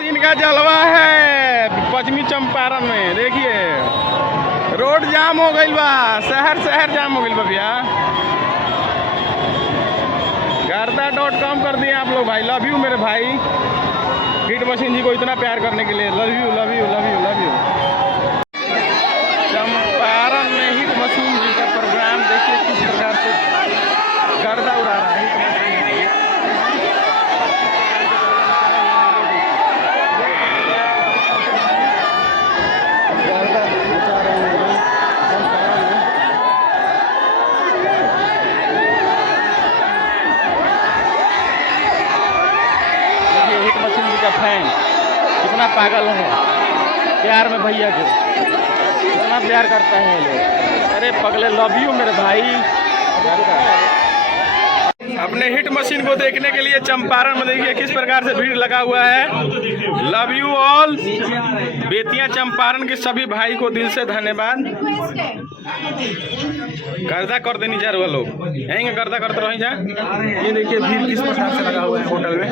इनका जलवा है पश्चिमी चंपारण में। देखिए रोड जाम हो गई बा, शहर जाम हो गई बा भैया। गर्दा.com कर दिए आप लोग भाई। लव यू मेरे भाई, हिट मशीन जी को इतना प्यार करने के लिए। Love you love you love you love you. Champaran में हिट मशीन जी का प्रोग्राम देखिए किस प्रकार से गर्दा उड़ा रहा है। हिट मशीन जी का फैन कितना पागल है प्यार में भैया को, कितना प्यार करता है ये लोग। अरे पगले लव यू मेरे भाई। अपने हिट मशीन को देखने के लिए चंपारण में देखिए किस प्रकार से भीड़ लगा हुआ है। Love you all. Bettiah Champaran के सभी भाई को दिल से धन्यवाद। गर्दा कर देनी जा रहा लोग, यहीं गर्दा करते रही जा। ये देखिए भीड़ किस प्रकार से लगा हुआ है होटल में।